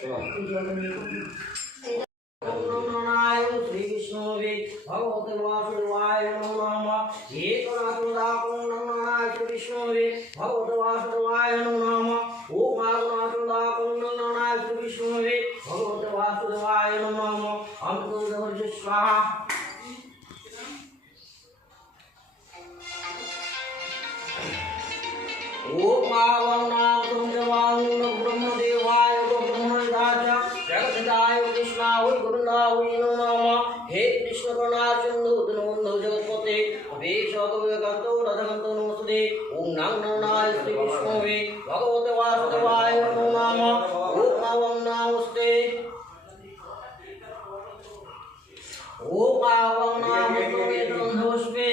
श्री विष्णुवे भगवते वासुदेवाय नमो नमः। एकनाथुदाकुण्डनाय श्री विष्णुवे भगवते वासुदेवाय नमो नमः। ओम आगुणाथुदाकुण्डनाय श्री विष्णुवे भगवते वासुदेवाय नमो नमः। अमृतवर्ष स्वाहा। ओम आवनाकुं जवानु ब्रह्मदेवाय ब्रह्मदाय जगदाय कृष्णाय गुरुनाय नमो नमः। हे कृष्ण करुणा सिंधु दीनबंधु जगत्पते अभीष्टोदयगतो रथगतो नमस्ते। ओम नारायणाय श्री विष्णुवे भगवते वासुदेवाय नमो नमः। ओम आवं नमस्ते। ओम आवं नमस्ते नमस्ते।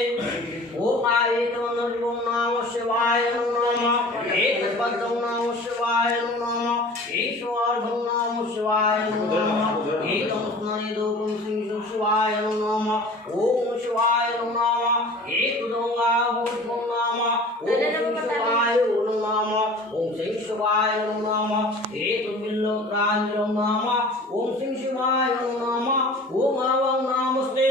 ओम आयतनं नमः शिवाय नमो नमः। एकपदं नमः शिवाय नमो नमः। ईश्वरं नमः शिवाय नमो नमः। एकं स्मरेदोकं सिंह शिवाय नमो नमः। ओम शिवाय नमो नमः। एकदं आहुतं नमः। ओम शिवाय नमो नमः। ओम सिंह शिवाय नमो नमः। एकं बिल्लोत्रांजलं नमः। ओम सिंह शिवाय नमो नमः। ओम आवं नमस्ते।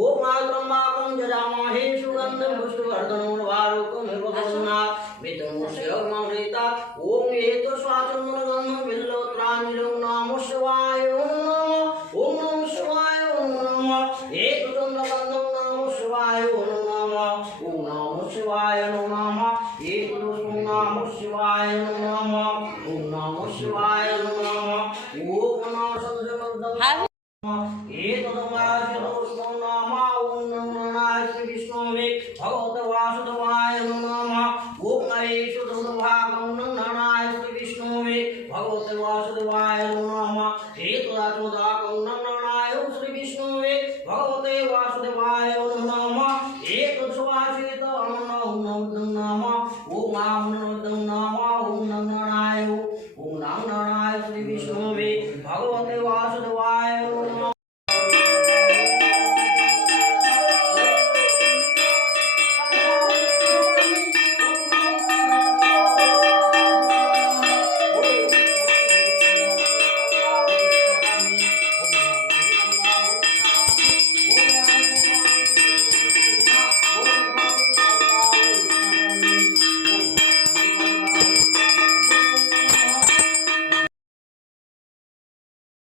ओम आत्माकं जजामहे सुगन्धं पुष्टिवर्धनं वारुकं निर्वपन्नात् मित्रमुष्यमृता। ओम एतो स्वाचन्द्रगन्धं बिल्लोत्रांजलं नमः शिवाय नमः। ओम नमः शिवाय नमः। एकचन्द्रगन्धं नमः शिवाय नमः। ओम नमः शिवाय नमः। एकपुष्पं नमः शिवाय नमः। ओम नमः शिवाय नमः। ओम नमः संजमन्तं एतदमाशो